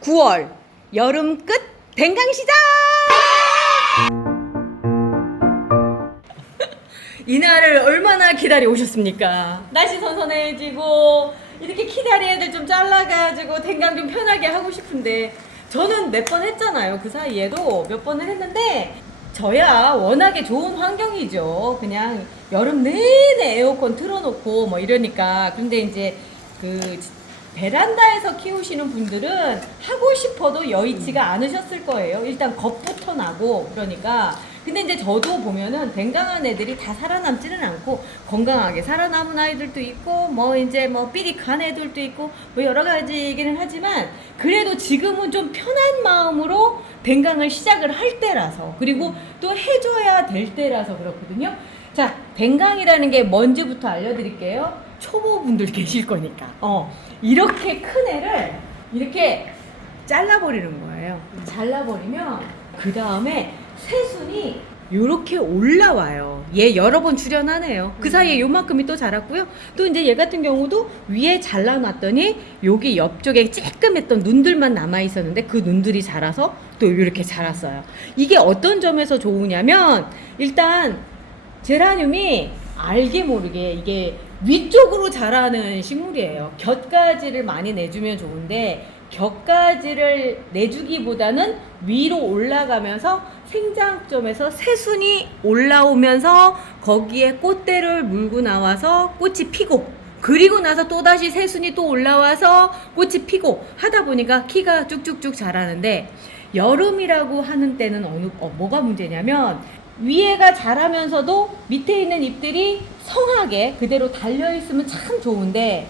9월 여름 끝 댕강시장! 이날을 얼마나 기다려 오셨습니까? 날씨 선선해지고 이렇게 키다리 애들 좀 잘라가지고 댕강 좀 편하게 하고 싶은데 저는 몇 번 했잖아요. 그 사이에도 몇 번을 했는데 저야 워낙에 좋은 환경이죠. 그냥 여름 내내 에어컨 틀어놓고 뭐 이러니까. 근데 이제 그 베란다에서 키우시는 분들은 하고 싶어도 여의치가 않으셨을 거예요. 일단 겁부터 나고 그러니까. 근데 이제 저도 보면은 댕강한 애들이 다 살아남지는 않고 건강하게 살아남은 아이들도 있고 뭐 이제 뭐 삐릭한 애들도 있고 뭐 여러 가지이기는 하지만 그래도 지금은 좀 편한 마음으로 댕강을 시작을 할 때라서 그리고 또 해줘야 될 때라서 그렇거든요. 자, 댕강이라는 게 뭔지부터 알려드릴게요. 초보분들 계실 거니까. 이렇게 큰 애를 이렇게 잘라버리는 거예요. 잘라버리면 그 다음에 새순이 요렇게 올라와요. 얘 여러 번 출연하네요. 그 사이에 요만큼이 또 자랐고요. 또 이제 얘 같은 경우도 위에 잘라놨더니 여기 옆쪽에 쬐끔했던 눈들만 남아 있었는데 그 눈들이 자라서 또 이렇게 자랐어요. 이게 어떤 점에서 좋으냐면 일단 제라늄이 알게 모르게 이게 위쪽으로 자라는 식물이에요. 곁가지를 많이 내주면 좋은데 곁가지를 내주기보다는 위로 올라가면서 생장점에서 새순이 올라오면서 거기에 꽃대를 물고 나와서 꽃이 피고 그리고 나서 또다시 새순이 또 올라와서 꽃이 피고 하다 보니까 키가 쭉쭉쭉 자라는데 여름이라고 하는 때는 뭐가 문제냐면 위에가 자라면서도 밑에 있는 잎들이 성하게 그대로 달려있으면 참 좋은데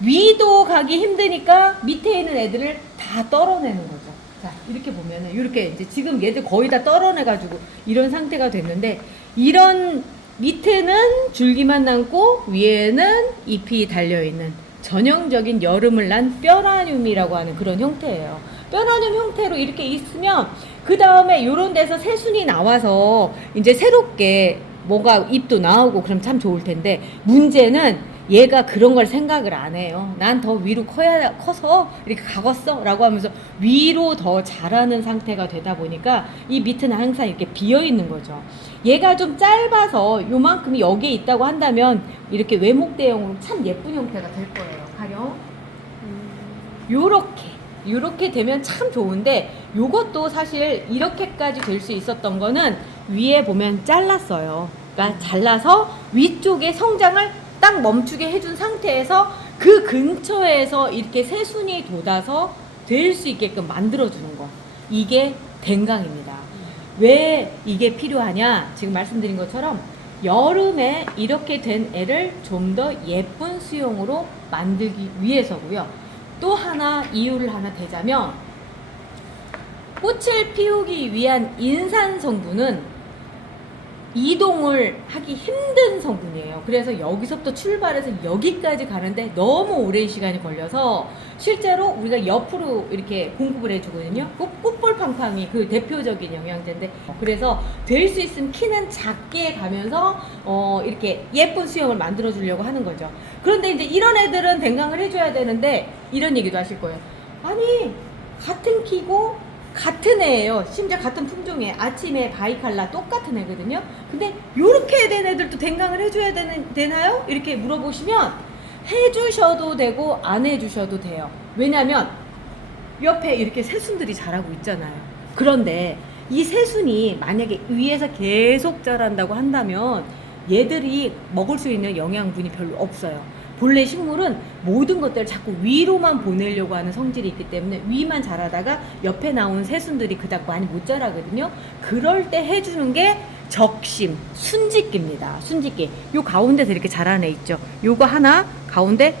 위도 가기 힘드니까 밑에 있는 애들을 다 떨어내는 거죠. 자, 이렇게 보면은 이렇게 이제 지금 얘들 거의 다 떨어내가지고 이런 상태가 됐는데 이런 밑에는 줄기만 남고 위에는 잎이 달려있는 전형적인 여름을 난 뼈라늄이라고 하는 그런 형태예요. 뼈라늄 형태로 이렇게 있으면 그 다음에 요런 데서 새순이 나와서 이제 새롭게 뭐가 잎도 나오고 그럼 참 좋을 텐데 문제는 얘가 그런 걸 생각을 안 해요. 난 더 위로 커서 이렇게 가겠어 라고 하면서 위로 더 자라는 상태가 되다 보니까 이 밑은 항상 이렇게 비어 있는 거죠. 얘가 좀 짧아서 요만큼이 여기에 있다고 한다면 이렇게 외목대형으로 참 예쁜 형태가 될 거예요. 가령 요렇게 되면 참 좋은데 요것도 사실 이렇게까지 될 수 있었던 거는 위에 보면 잘랐어요. 그러니까 잘라서 위쪽에 성장을 딱 멈추게 해준 상태에서 그 근처에서 이렇게 새순이 돋아서 될 수 있게끔 만들어주는 거. 이게 댕강입니다. 왜 이게 필요하냐? 지금 말씀드린 것처럼 여름에 이렇게 된 애를 좀 더 예쁜 수용으로 만들기 위해서고요. 또 하나 이유를 하나 대자면 꽃을 피우기 위한 인산 성분은 이동을 하기 힘든 성분이에요. 그래서 여기서부터 출발해서 여기까지 가는데 너무 오랜 시간이 걸려서 실제로 우리가 옆으로 이렇게 공급을 해주거든요. 꽃볼팡팡이 그 대표적인 영양제인데 그래서 될 수 있으면 키는 작게 가면서 이렇게 예쁜 수영을 만들어 주려고 하는 거죠. 그런데 이제 이런 애들은 댕강을 해줘야 되는데 이런 얘기도 하실 거예요. 아니 같은 키고 같은 애예요. 심지어 같은 품종이에요. 아침에 바이칼라 똑같은 애거든요. 근데 요렇게 된 애들도 댕강을 해줘야 되나요? 이렇게 물어보시면 해주셔도 되고 안 해주셔도 돼요. 왜냐면 옆에 이렇게 새순들이 자라고 있잖아요. 그런데 이 새순이 만약에 위에서 계속 자란다고 한다면 얘들이 먹을 수 있는 영양분이 별로 없어요. 본래 식물은 모든 것들을 자꾸 위로만 보내려고 하는 성질이 있기 때문에 위만 자라다가 옆에 나온 새순들이 그닥 많이 못 자라거든요. 그럴 때 해주는 게 적심, 순짓기입니다. 순짓기. 요 가운데서 이렇게 자라는 애 있죠. 요거 하나 가운데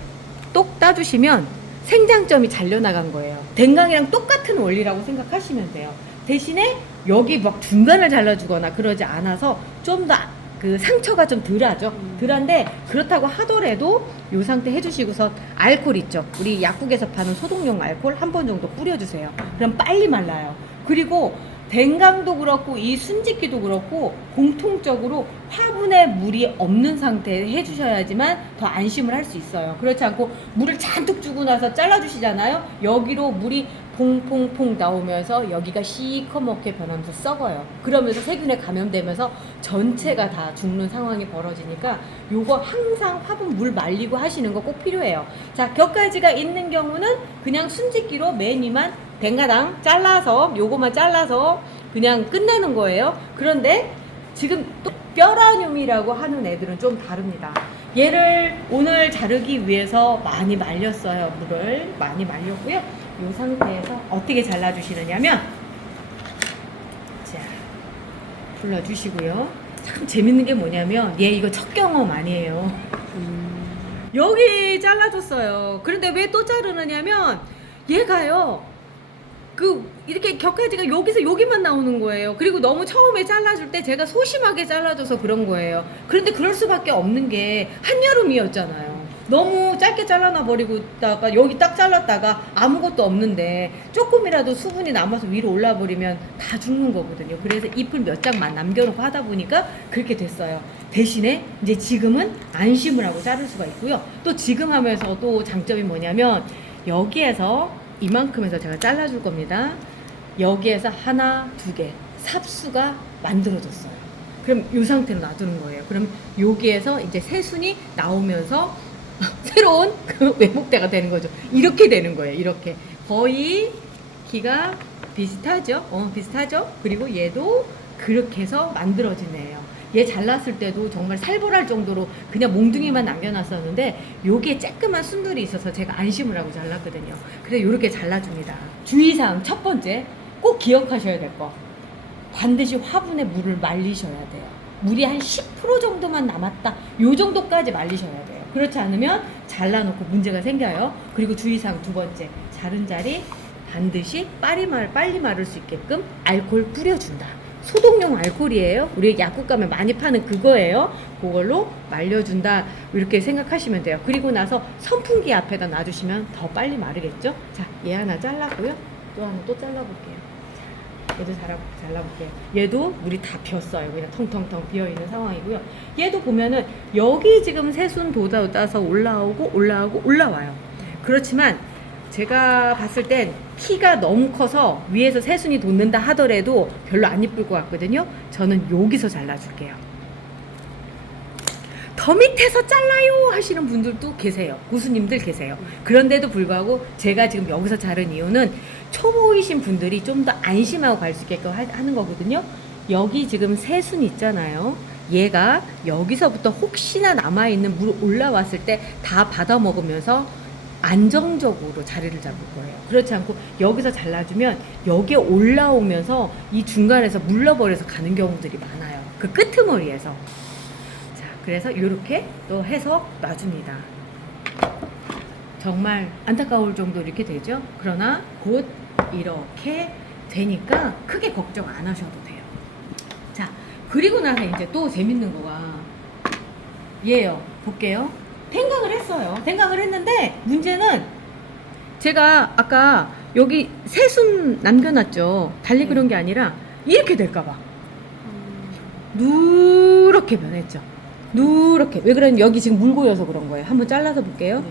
똑 따주시면 생장점이 잘려나간 거예요. 댕강이랑 똑같은 원리라고 생각하시면 돼요. 대신에 여기 막 중간을 잘라주거나 그러지 않아서 좀 더 그 상처가 좀 덜하죠. 덜한데 그렇다고 하더라도 이 상태 해주시고서 알코올 있죠. 우리 약국에서 파는 소독용 알코올 한 번 정도 뿌려주세요. 그럼 빨리 말라요. 그리고 댕강도 그렇고 이 순짓기도 그렇고 공통적으로 화분에 물이 없는 상태에 해주셔야지만 더 안심을 할 수 있어요. 그렇지 않고 물을 잔뜩 주고 나서 잘라주시잖아요. 여기로 물이 퐁퐁퐁 나오면서 여기가 시커멓게 변하면서 썩어요. 그러면서 세균에 감염되면서 전체가 다 죽는 상황이 벌어지니까 요거 항상 화분 물 말리고 하시는 거 꼭 필요해요. 자, 격가지가 있는 경우는 그냥 순짓기로 맨 위만 댕가당 잘라서 요거만 잘라서 그냥 끝내는 거예요. 그런데 지금 또 뼈라늄이라고 하는 애들은 좀 다릅니다. 얘를 오늘 자르기 위해서 많이 말렸어요. 물을 많이 말렸고요. 이 상태에서 어떻게 잘라주시느냐면, 자, 불러주시고요. 참 재밌는 게 뭐냐면 얘 이거 첫 경험 아니에요. 여기 잘라줬어요. 그런데 왜 또 자르느냐면 얘가요, 이렇게 격가지가 여기서 여기만 나오는 거예요. 그리고 너무 처음에 잘라줄 때 제가 소심하게 잘라줘서 그런 거예요. 그런데 그럴 수밖에 없는 게 한여름이었잖아요. 너무 짧게 잘라놔 버리고 다가 여기 딱 잘랐다가 아무것도 없는데 조금이라도 수분이 남아서 위로 올라 버리면 다 죽는 거거든요. 그래서 잎을 몇 장만 남겨놓고 하다 보니까 그렇게 됐어요. 대신에 이제 지금은 안심을 하고 자를 수가 있고요. 또 지금 하면서 또 장점이 뭐냐면 여기에서 이만큼에서 제가 잘라줄 겁니다. 여기에서 하나, 두 개 삽수가 만들어졌어요. 그럼 이 상태로 놔두는 거예요. 그럼 여기에서 이제 새순이 나오면서 새로운 그 외목대가 되는 거죠. 이렇게 되는 거예요. 이렇게 거의 키가 비슷하죠. 비슷하죠. 그리고 얘도 그렇게 해서 만들어진 애예요. 얘 잘랐을 때도 정말 살벌할 정도로 그냥 몽둥이만 남겨놨었는데 요게 쬐끄만 순들이 있어서 제가 안심을 하고 잘랐거든요. 그래서 요렇게 잘라줍니다. 주의사항 첫 번째, 꼭 기억하셔야 될 거, 반드시 화분에 물을 말리셔야 돼요. 물이 한 10% 정도만 남았다, 요 정도까지 말리셔야 돼요. 그렇지 않으면 잘라놓고 문제가 생겨요. 그리고 주의사항 두 번째, 자른 자리 반드시 빨리 마를 수 있게끔 알코올 뿌려준다. 소독용 알코올이에요. 우리 약국 가면 많이 파는 그거예요. 그걸로 말려준다, 이렇게 생각하시면 돼요. 그리고 나서 선풍기 앞에다 놔주시면 더 빨리 마르겠죠. 자, 얘 하나 잘랐고요. 또 하나 또 잘라볼게요. 자, 얘도 잘라볼게요. 얘도 물이 다 비었어요. 그냥 텅텅텅 비어있는 상황이고요. 얘도 보면은 여기 지금 새순 돋아서 올라와요. 그렇지만 제가 봤을 땐 키가 너무 커서 위에서 새순이 돋는다 하더라도 별로 안 이쁠 것 같거든요. 저는 여기서 잘라줄게요. 더 밑에서 잘라요 하시는 분들도 계세요. 고수님들 계세요. 그런데도 불구하고 제가 지금 여기서 자른 이유는 초보이신 분들이 좀 더 안심하고 갈 수 있게끔 하는 거거든요. 여기 지금 새순 있잖아요. 얘가 여기서부터 혹시나 남아있는 물 올라왔을 때 다 받아 먹으면서 안정적으로 자리를 잡을 거예요. 그렇지 않고 여기서 잘라주면 여기에 올라오면서 이 중간에서 물러버려서 가는 경우들이 많아요. 그 끄트머리에서. 자, 그래서 이렇게 또 해서 놔줍니다. 정말 안타까울 정도 이렇게 되죠. 그러나 곧 이렇게 되니까 크게 걱정 안 하셔도 돼요. 자, 그리고 나서 이제 또 재밌는 거가 얘예요. 볼게요. 탱강을 했어요. 탱강을 했는데 문제는 제가 아까 여기 새순 남겨놨죠. 달리 그런 게 아니라 이렇게 될까봐 누렇게 변했죠. 누렇게. 왜 그러냐면 여기 지금 물 고여서 그런 거예요. 한번 잘라서 볼게요.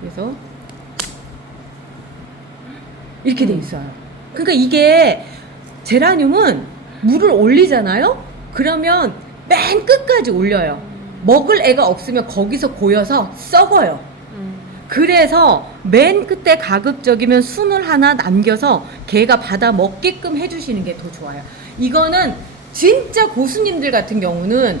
그래서 이렇게 돼 있어요. 그러니까 이게 제라늄은 물을 올리잖아요. 그러면 맨 끝까지 올려요. 먹을 애가 없으면 거기서 고여서 썩어요. 그래서 맨 끝에 가급적이면 순을 하나 남겨서 걔가 받아 먹게끔 해주시는 게 더 좋아요. 이거는 진짜 고수님들 같은 경우는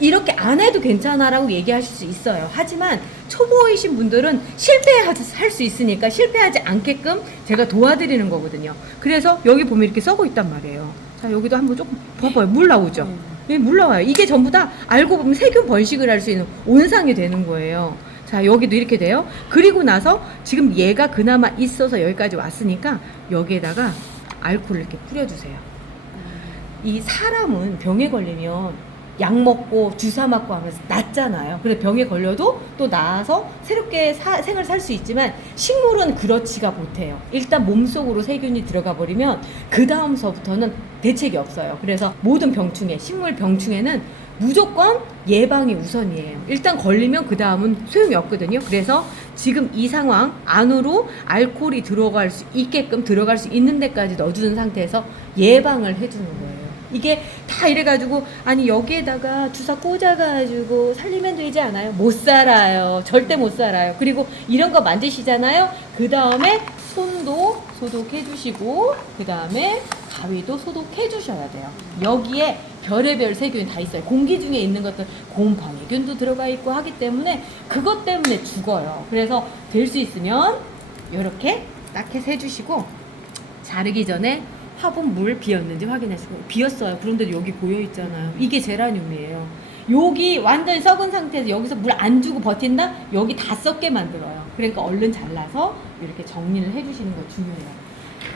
이렇게 안 해도 괜찮아라고 얘기하실 수 있어요. 하지만 초보이신 분들은 실패할 수 있으니까 실패하지 않게끔 제가 도와드리는 거거든요. 그래서 여기 보면 이렇게 썩어 있단 말이에요. 자, 여기도 한번 조금 봐봐요. 물 나오죠? 네, 물 나와요. 이게 전부 다 알고 보면 세균 번식을 할 수 있는 온상이 되는 거예요. 자, 여기도 이렇게 돼요. 그리고 나서 지금 얘가 그나마 있어서 여기까지 왔으니까 여기에다가 알코올을 이렇게 뿌려주세요. 이 사람은 병에 걸리면 약 먹고 주사 맞고 하면서 낫잖아요. 그래서 병에 걸려도 또 나아서 새롭게 생을 살 수 있지만 식물은 그렇지가 못해요. 일단 몸속으로 세균이 들어가 버리면 그 다음서부터는 대책이 없어요. 그래서 모든 병충해, 식물 병충해는 무조건 예방이 우선이에요. 일단 걸리면 그 다음은 소용이 없거든요. 그래서 지금 이 상황 안으로 알코올이 들어갈 수 있게끔 들어갈 수 있는 데까지 넣어주는 상태에서 예방을 해주는 거예요. 이게 다 이래가지고 아니 여기에다가 주사 꽂아가지고 살리면 되지 않아요? 못 살아요. 절대 못 살아요. 그리고 이런 거 만드시잖아요. 그 다음에 손도 소독해 주시고 그 다음에 가위도 소독해 주셔야 돼요. 여기에 별의별 세균이 다 있어요. 공기 중에 있는 것들 곰팡이균도 들어가 있고 하기 때문에 그것 때문에 죽어요. 그래서 될 수 있으면 이렇게 딱 해서 해주시고 자르기 전에 화분 물 비었는지 확인하시고 비었어요. 그런데 여기 고여 있잖아요. 이게 제라늄이에요. 여기 완전히 썩은 상태에서 여기서 물 안 주고 버틴다? 여기 다 썩게 만들어요. 그러니까 얼른 잘라서 이렇게 정리를 해주시는 거 중요해요.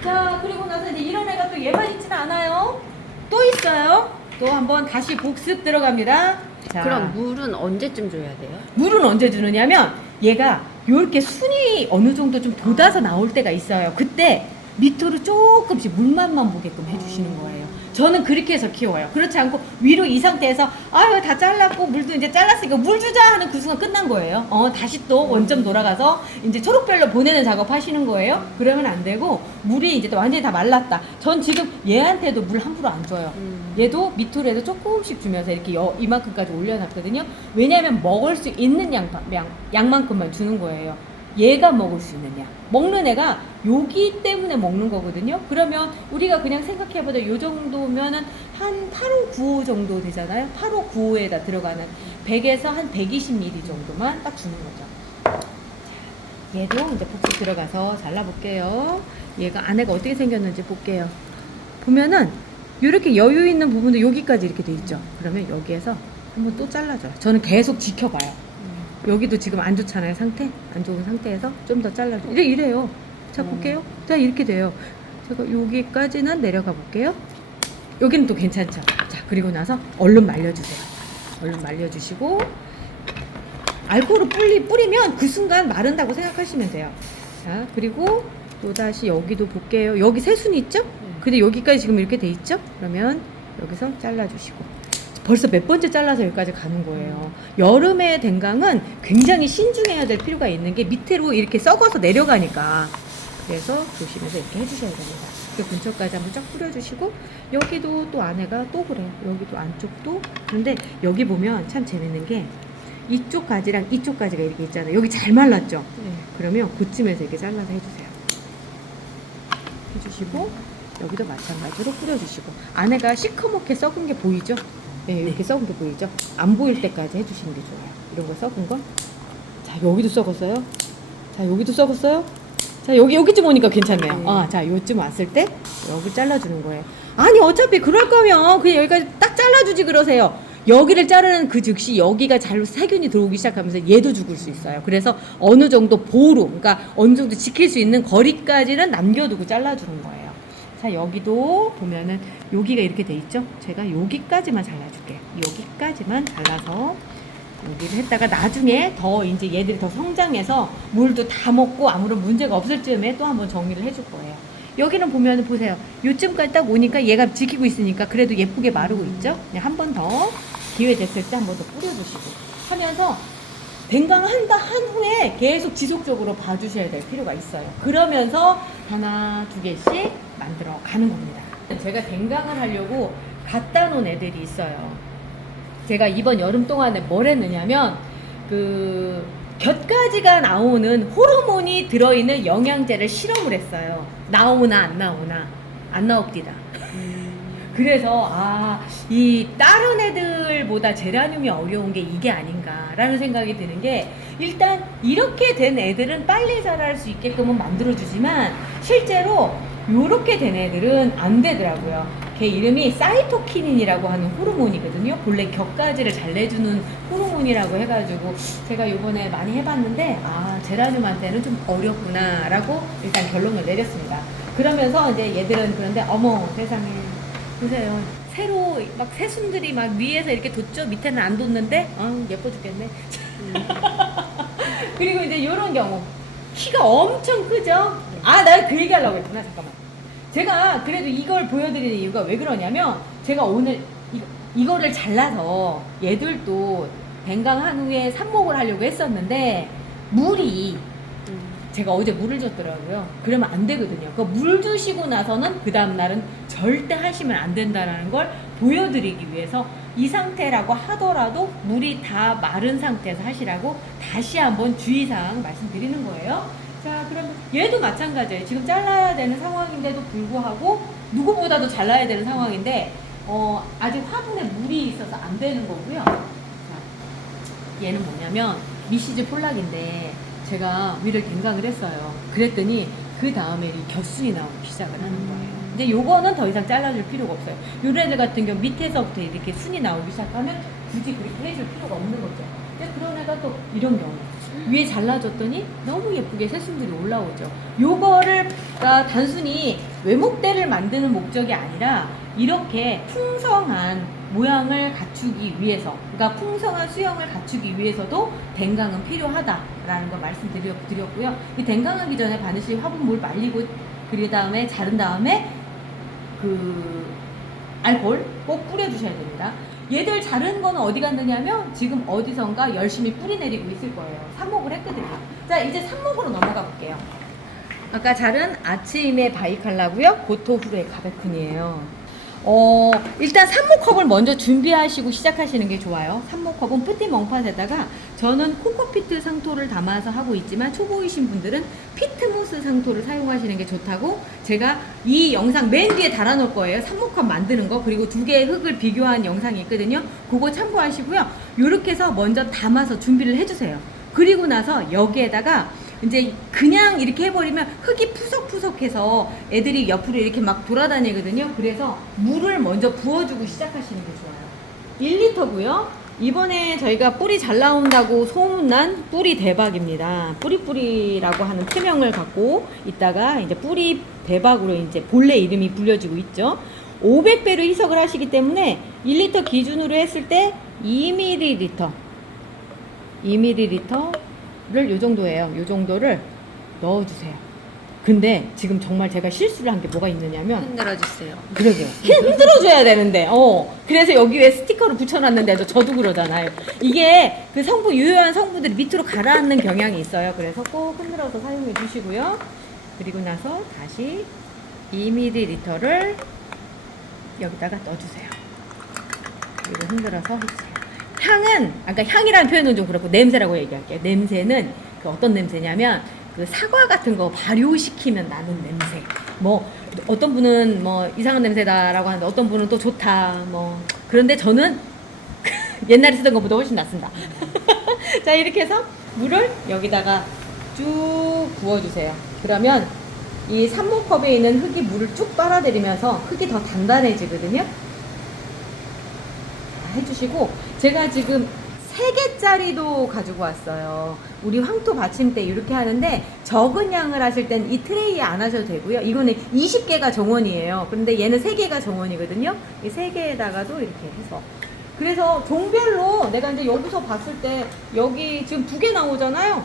자, 그리고 나서 이제 이런 애가 또 얘만 있지는 않아요. 또 있어요. 또 한번 다시 복습 들어갑니다. 자, 그럼 물은 언제쯤 줘야 돼요? 물은 언제 주느냐면 얘가 이렇게 순이 어느 정도 좀 돋아서 나올 때가 있어요. 그때 밑으로 조금씩 물맛만 보게끔 해주시는 거예요. 저는 그렇게 해서 키워요. 그렇지 않고 위로 이 상태에서 아유 다 잘랐고 물도 이제 잘랐으니까 물 주자 하는 그 순간 끝난 거예요. 다시 또 원점 돌아가서 이제 초록별로 보내는 작업 하시는 거예요. 그러면 안 되고 물이 이제 또 완전히 다 말랐다. 전 지금 얘한테도 물 함부로 안 줘요. 얘도 밑으로 해서 조금씩 주면서 이렇게 이만큼까지 올려놨거든요. 왜냐하면 먹을 수 있는 양만큼만 주는 거예요. 얘가 먹을 수 있는 양. 먹는 애가 여기 때문에 먹는 거거든요. 그러면 우리가 그냥 생각해보자. 요 정도면은 한 8호, 9호 정도 되잖아요. 8호, 9호에다 들어가는 100에서 한 120ml 정도만 딱 주는 거죠. 얘도 이제 복식 들어가서 잘라볼게요. 얘가 안에가 어떻게 생겼는지 볼게요. 보면은 이렇게 여유 있는 부분도 여기까지 이렇게 돼 있죠. 그러면 여기에서 한번 또 잘라줘요. 저는 계속 지켜봐요. 여기도 지금 안 좋잖아요. 상태 안 좋은 상태에서 좀 더 잘라줘. 이래요. 자 볼게요. 자 이렇게 돼요. 제가 여기까지는 내려가 볼게요. 여기는 또 괜찮죠. 자 그리고 나서 얼른 말려주세요. 얼른 말려주시고 알코올을 뿌리면 그 순간 마른다고 생각하시면 돼요. 자 그리고 또 다시 여기도 볼게요. 여기 새순 있죠? 근데 여기까지 지금 이렇게 돼 있죠? 그러면 여기서 잘라주시고. 벌써 몇 번째 잘라서 여기까지 가는 거예요. 여름에 댕강은 굉장히 신중해야 될 필요가 있는 게 밑으로 이렇게 썩어서 내려가니까. 그래서 조심해서 이렇게 해주셔야 됩니다. 그 근처까지 한번 쫙 뿌려주시고 여기도 또 안에가 또 그래요. 여기도 안쪽도. 그런데 여기 보면 참 재밌는 게 이쪽 가지랑 이쪽 가지가 이렇게 있잖아요. 여기 잘 말랐죠? 네. 그러면 그쯤에서 이렇게 잘라서 해주세요. 해주시고 여기도 마찬가지로 뿌려주시고 안에가 시커멓게 썩은 게 보이죠? 네, 이렇게 썩은 게 보이죠? 안 보일 때까지 해주시는 게 좋아요. 이런 거 썩은 거. 자, 여기도 썩었어요. 자, 여기도 썩었어요. 자, 여기쯤 오니까 괜찮네요. 자, 요쯤 왔을 때 여기 잘라주는 거예요. 아니, 어차피 그럴 거면 그냥 여기까지 딱 잘라주지 그러세요. 여기를 자르는 그 즉시 여기가 잘 세균이 들어오기 시작하면서 얘도 죽을 수 있어요. 그래서 어느 정도 보호로, 그러니까 어느 정도 지킬 수 있는 거리까지는 남겨두고 잘라주는 거예요. 자 여기도 보면은 여기가 이렇게 돼 있죠. 제가 여기까지만 잘라줄게요. 여기까지만 잘라서 여기를 했다가 나중에 더 이제 얘들이 더 성장해서 물도 다 먹고 아무런 문제가 없을 즈음에 또 한번 정리를 해줄 거예요. 여기는 보면은 보세요. 요쯤까지 딱 오니까 얘가 지키고 있으니까 그래도 예쁘게 마르고 있죠. 한 번 더 기회 됐을 때 한 번 더 뿌려주시고 하면서 댕강한다 한 후에 계속 지속적으로 봐주셔야 될 필요가 있어요. 그러면서 하나, 두 개씩 만들어 가는 겁니다. 제가 댕강을 하려고 갖다 놓은 애들이 있어요. 제가 이번 여름 동안에 뭘 했느냐면 그 곁가지가 나오는 호르몬이 들어있는 영양제를 실험을 했어요. 나오나 안 나오나 안 나옵디다. 그래서 이 다른 애들보다 제라늄이 어려운 게 이게 아닌가라는 생각이 드는 게 일단 이렇게 된 애들은 빨리 자랄 수 있게끔은 만들어주지만 실제로 요렇게 된 애들은 안 되더라고요. 걔 이름이 사이토키닌이라고 하는 호르몬이거든요. 본래 격가지를 잘 내주는 호르몬이라고 해가지고 제가 요번에 많이 해봤는데 제라늄한테는 좀 어렵구나 라고 일단 결론을 내렸습니다. 그러면서 이제 얘들은 그런데 어머 세상에 보세요. 새로 막 새순들이 막 위에서 이렇게 돋죠? 밑에는 안 돋는데 예뻐 죽겠네. 그리고 이제 이런 경우 키가 엄청 크죠? 아, 나 그 얘기 하려고 했구나. 잠깐만. 제가 그래도 이걸 보여드리는 이유가 왜 그러냐면 제가 오늘 이거를 잘라서 얘들도 뱅강한 후에 삽목을 하려고 했었는데 물이 제가 어제 물을 줬더라고요. 그러면 안 되거든요. 그 물 주시고 나서는 그 다음날은 절대 하시면 안 된다는 걸 보여드리기 위해서 이 상태라고 하더라도 물이 다 마른 상태에서 하시라고 다시 한번 주의사항 말씀드리는 거예요. 자, 그럼 얘도 마찬가지예요. 지금 잘라야 되는 상황인데도 불구하고 누구보다도 잘라야 되는 상황인데 아직 화분에 물이 있어서 안 되는 거고요. 자, 얘는 뭐냐면 미시즈 폴락인데 제가 위를 갱강을 했어요. 그랬더니 그 다음에 이 겹순이 나오기 시작을 하는 거예요. 근데 요거는 더 이상 잘라줄 필요가 없어요. 요런 애들 같은 경우 밑에서부터 이렇게 순이 나오기 시작하면 굳이 그렇게 해줄 필요가 없는 거죠. 근데 그런 애가 또 이런 경우 위에 잘라줬더니 너무 예쁘게 새순들이 올라오죠. 요거를 단순히 외목대를 만드는 목적이 아니라 이렇게 풍성한 모양을 갖추기 위해서, 그러니까 풍성한 수영을 갖추기 위해서도 댕강은 필요하다라는 걸 말씀드렸고요. 이 댕강하기 전에 반드시 화분 물 말리고 그 다음에 자른 다음에 그 알코올 꼭 뿌려주셔야 됩니다. 얘들 자른 거는 어디 갔느냐면 지금 어디선가 열심히 뿌리 내리고 있을 거예요. 삽목을 했거든요. 자, 이제 삽목으로 넘어가 볼게요. 아까 자른 아침의 바이칼라고요. 고토후루의 가베쿤이에요. 일단 삽목컵을 먼저 준비하시고 시작하시는 게 좋아요. 삽목컵은 뿌띠 멍팟에다가 저는 코코피트 상토를 담아서 하고 있지만 초보이신 분들은 피트모스 상토를 사용하시는 게 좋다고 제가 이 영상 맨 뒤에 달아놓을 거예요. 삽목컵 만드는 거, 그리고 두 개의 흙을 비교한 영상이 있거든요. 그거 참고하시고요. 요렇게 해서 먼저 담아서 준비를 해주세요. 그리고 나서 여기에다가 이제 그냥 이렇게 해버리면 흙이 푸석푸석해서 애들이 옆으로 이렇게 막 돌아다니거든요. 그래서 물을 먼저 부어주고 시작하시는 게 좋아요. 1리터고요. 이번에 저희가 뿌리 잘 나온다고 소문난 뿌리 대박입니다. 뿌리뿌리라고 하는 표명을 갖고 있다가 이제 뿌리 대박으로 이제 본래 이름이 불려지고 있죠. 500배로 희석을 하시기 때문에 1리터 기준으로 했을 때 2ml 를 요 정도예요. 요 정도를 넣어주세요. 근데 지금 정말 제가 실수를 한 게 뭐가 있느냐면 흔들어주세요. 그러게요. 흔들어줘야 되는데 그래서 여기 왜 스티커를 붙여놨는데도 저도 그러잖아요. 이게 그 성분 유효한 성분들이 밑으로 가라앉는 경향이 있어요. 그래서 꼭 흔들어서 사용해 주시고요. 그리고 나서 다시 2ml를 여기다가 넣어주세요. 그리고 흔들어서 해주세요. 향은 아까 향이라는 표현은 좀 그렇고 냄새라고 얘기할게요. 냄새는 그 어떤 냄새냐면 그 사과 같은 거 발효시키면 나는 냄새. 뭐 어떤 분은 뭐 이상한 냄새다라고 하는데 어떤 분은 또 좋다. 뭐 그런데 저는 옛날에 쓰던 것보다 훨씬 낫습니다. 자, 이렇게 해서 물을 여기다가 쭉 부어주세요. 그러면 이 삽목컵에 있는 흙이 물을 쭉 빨아들이면서 흙이 더 단단해지거든요. 해주시고, 제가 지금 3개짜리도 가지고 왔어요. 우리 황토 받침대 이렇게 하는데 적은 양을 하실 땐 이 트레이에 안 하셔도 되고요. 이거는 20개가 정원이에요. 그런데 얘는 3개가 정원이거든요. 이 3개에다가도 이렇게 해서, 그래서 종별로 내가 이제 여기서 봤을 때 여기 지금 2개 나오잖아요.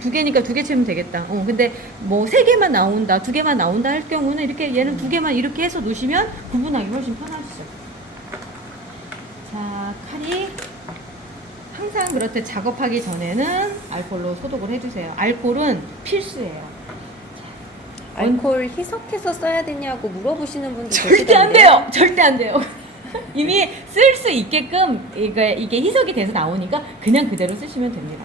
2개니까 2개 채우면 되겠다. 근데 뭐 3개만 나온다, 2개만 나온다 할 경우는 이렇게 얘는 2개만 이렇게 해서 놓으시면 구분하기 훨씬 편하시죠. 자, 칼이 항상 그렇듯 작업하기 전에는 알코올로 소독을 해주세요. 알코올은 필수예요. 알코올 희석해서 써야 되냐고 물어보시는 분들 절대 안 돼요. 절대 안 돼요. 이미 쓸 수 있게끔 이게 희석이 돼서 나오니까 그냥 그대로 쓰시면 됩니다.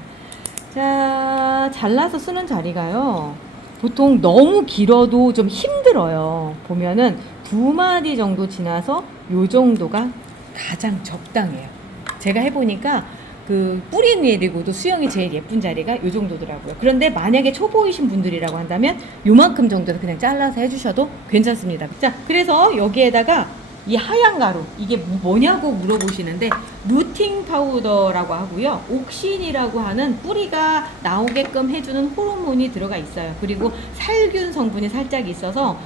자, 잘라서 쓰는 자리가요. 보통 너무 길어도 좀 힘들어요. 보면은 2마디 정도 지나서 요 정도가 가장 적당해요. 제가 해보니까 그 뿌리 내리고도 수영이 제일 예쁜 자리가 요 정도더라고요. 그런데 만약에 초보이신 분들이라고 한다면 요만큼 정도는 그냥 잘라서 해주셔도 괜찮습니다. 자, 그래서 여기에다가 이 하얀 가루, 이게 뭐냐고 물어보시는데 루팅 파우더라고 하고요. 옥신이라고 하는 뿌리가 나오게끔 해주는 호르몬이 들어가 있어요. 그리고 살균 성분이 살짝 있어서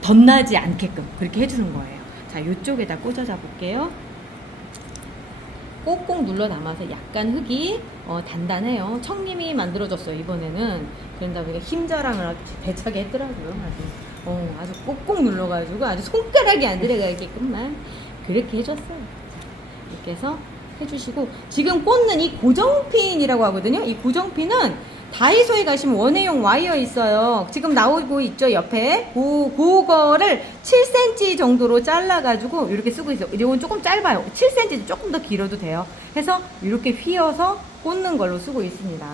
덧나지 않게끔 그렇게 해주는 거예요. 자, 요쪽에다 꽂아자 볼게요. 꼭꼭 눌러 담아서 약간 흙이 단단해요. 청님이 만들어줬어요, 이번에는. 그런다 보니까 힘자랑을 아주 대차게 했더라고요. 아주 꼭꼭 눌러가지고 아주 손가락이 안 들어가게끔만 그렇게 해줬어요. 자, 이렇게 해서 해주시고, 지금 꽂는 이 고정핀이라고 하거든요. 이 고정핀은 다이소에 가시면 원예용 와이어 있어요. 지금 나오고 있죠, 옆에. 그거를 7cm 정도로 잘라가지고 이렇게 쓰고 있어요. 이건 조금 짧아요. 7cm 조금 더 길어도 돼요. 해서 이렇게 휘어서 꽂는 걸로 쓰고 있습니다.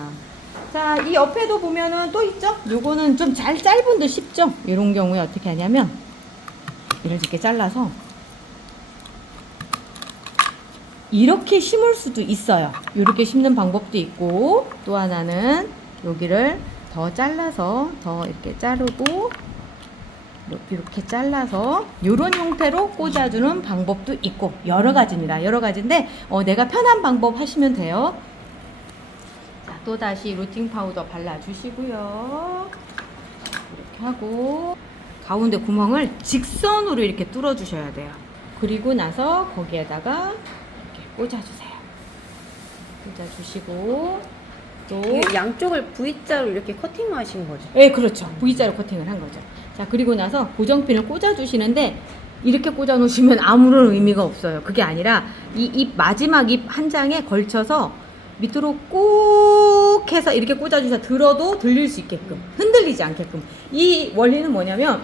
자, 이 옆에도 보면은 또 있죠? 요거는 좀 짧은 듯 쉽죠? 이런 경우에 어떻게 하냐면, 이렇게 잘라서 이렇게 심을 수도 있어요. 이렇게 심는 방법도 있고, 또 하나는 여기를 더 잘라서 더 이렇게 자르고 이렇게 잘라서 이런 형태로 꽂아주는 방법도 있고, 여러 가지입니다. 여러 가지인데 내가 편한 방법 하시면 돼요. 자, 또 다시 루팅 파우더 발라주시고요. 이렇게 하고 가운데 구멍을 직선으로 이렇게 뚫어 주셔야 돼요. 그리고 나서 거기에다가 꽂아주세요. 꽂아주시고, 또 이게 양쪽을 V자로 이렇게 커팅하신 거죠? 네, 그렇죠. V자로 커팅을 한 거죠. 자, 그리고 나서 고정핀을 꽂아주시는데, 이렇게 꽂아 놓으시면 아무런 의미가 없어요. 그게 아니라 이 잎, 마지막 잎 한 장에 걸쳐서 밑으로 꾹 해서 이렇게 꽂아주셔서 들어도 들릴 수 있게끔, 흔들리지 않게끔. 이 원리는 뭐냐면,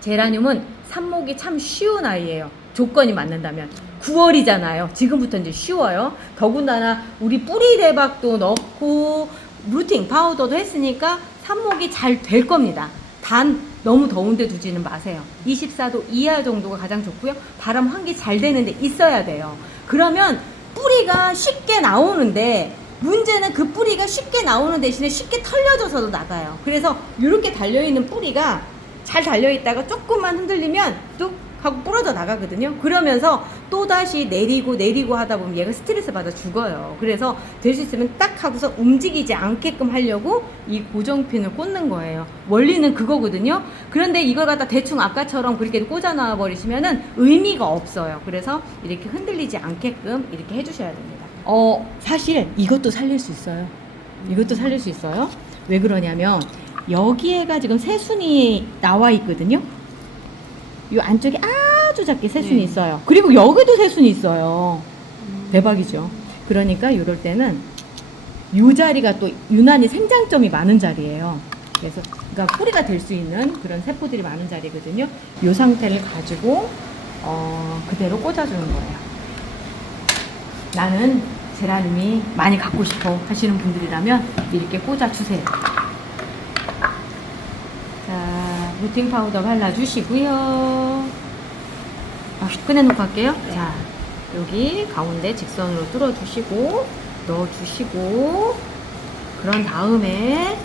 제라늄은 삽목이 참 쉬운 아이예요. 조건이 맞는다면. 9월이잖아요. 지금부터 이제 쉬워요. 더군다나 우리 뿌리 대박도 넣고 루팅 파우더도 했으니까 삽목이 잘 될 겁니다. 단 너무 더운데 두지는 마세요. 24도 이하 정도가 가장 좋고요. 바람 환기 잘 되는데 있어야 돼요. 그러면 뿌리가 쉽게 나오는데, 문제는 그 뿌리가 쉽게 나오는 대신에 쉽게 털려져서도 나가요. 그래서 이렇게 달려있는 뿌리가 잘 달려있다가 조금만 흔들리면 뚝 하고 부러져 나가거든요. 그러면서 또다시 내리고 하다 보면 얘가 스트레스 받아 죽어요. 그래서 될 수 있으면 딱 하고서 움직이지 않게끔 하려고 이 고정핀을 꽂는 거예요. 원리는 그거거든요. 그런데 이걸 갖다 대충 아까처럼 그렇게 꽂아 놔 버리시면은 의미가 없어요. 그래서 이렇게 흔들리지 않게끔 이렇게 해주셔야 됩니다. 사실 이것도 살릴 수 있어요. 이것도 살릴 수 있어요. 왜 그러냐면, 여기에가 지금 새순이 나와 있거든요. 이 안쪽에 아주 작게 새순이 있어요. 그리고 여기도 새순이 있어요. 대박이죠. 그러니까 이럴 때는 이 자리가 또 유난히 생장점이 많은 자리예요. 그래서 그러니까 뿌리가 될 수 있는 그런 세포들이 많은 자리거든요. 이 상태를 가지고 그대로 꽂아주는 거예요. 나는 제라늄이 많이 갖고 싶어 하시는 분들이라면 이렇게 꽂아주세요. 루팅 파우더 발라주시고요. 꺼내놓고 갈게요. 자, 여기 가운데 직선으로 뚫어주시고, 넣어주시고, 그런 다음에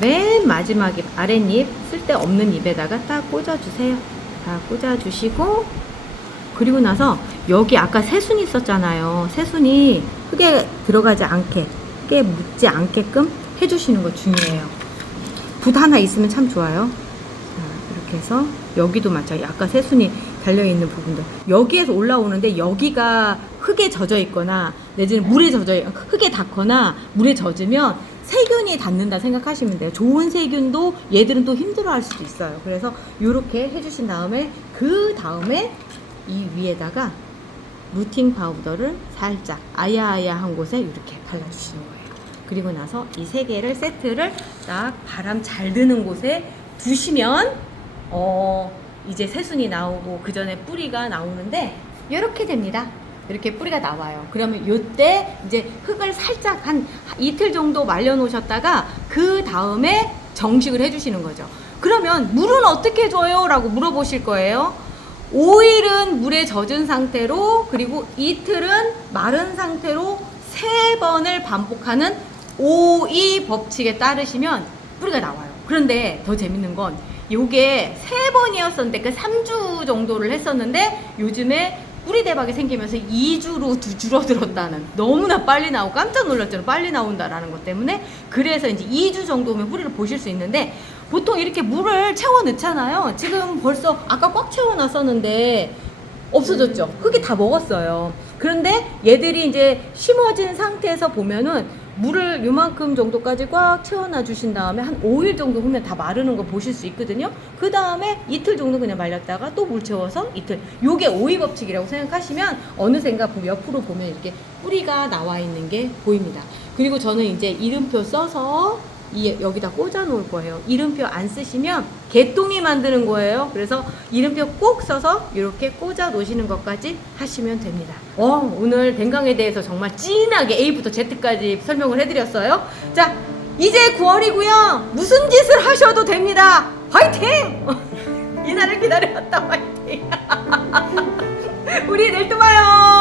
맨 마지막 잎, 아랫잎, 쓸데없는 잎에다가 딱 꽂아주세요. 다 꽂아주시고, 그리고 나서 여기 아까 새순이 있었잖아요. 새순이 흙에 들어가지 않게, 흙에 묻지 않게끔 해주시는 거 중요해요. 붓 하나 있으면 참 좋아요. 자, 이렇게 해서 여기도 마찬가지. 아까 새순이 달려있는 부분들, 여기에서 올라오는데 여기가 흙에 젖어 있거나 내지는 물에 흙에 닿거나 물에 젖으면 세균이 닿는다 생각하시면 돼요. 좋은 세균도 얘들은 또 힘들어할 수도 있어요. 그래서 이렇게 해주신 다음에, 그 다음에 이 위에다가 루팅 파우더를 살짝 아야아야한 곳에 이렇게 발라주시는 거예요. 그리고 나서 이 세 개를 세트를 딱 바람 잘 드는 곳에 두시면 이제 새순이 나오고 그 전에 뿌리가 나오는데 이렇게 됩니다. 이렇게 뿌리가 나와요. 그러면 이때 이제 흙을 살짝 한 이틀 정도 말려 놓으셨다가 그 다음에 정식을 해주시는 거죠. 그러면 물은 어떻게 줘요? 라고 물어보실 거예요. 5일은 물에 젖은 상태로, 그리고 이틀은 마른 상태로 3번을 반복하는 5-2 법칙에 따르시면 뿌리가 나와요. 그런데 더 재밌는 건, 요게 3번이었었는데 그 3주 정도를 했었는데 요즘에 뿌리 대박이 생기면서 2주로 줄어들었다는, 너무나 빨리 나오고 깜짝 놀랐잖아요. 빨리 나온다라는 것 때문에. 그래서 이제 2주 정도면 뿌리를 보실 수 있는데, 보통 이렇게 물을 채워 넣잖아요. 지금 벌써 아까 꽉 채워 놨었는데 없어졌죠. 흙이 다 먹었어요. 그런데 얘들이 이제 심어진 상태에서 보면은 물을 요만큼 정도까지 꽉 채워놔 주신 다음에 한 5일 정도 후면 다 마르는 거 보실 수 있거든요. 그 다음에 이틀 정도 그냥 말렸다가 또 물 채워서 이틀. 요게 오이 법칙이라고 생각하시면 어느샌가 옆으로 보면 이렇게 뿌리가 나와 있는 게 보입니다. 그리고 저는 이제 이름표 써서 여기다 꽂아 놓을 거예요. 이름표 안 쓰시면 개똥이 만드는 거예요. 그래서 이름표 꼭 써서 이렇게 꽂아 놓으시는 것까지 하시면 됩니다. 오늘 댕강에 대해서 정말 진하게 A부터 Z까지 설명을 해드렸어요. 자, 이제 9월이고요. 무슨 짓을 하셔도 됩니다. 화이팅! 이날을 기다려왔다. 화이팅! 우리 내일 또 봐요.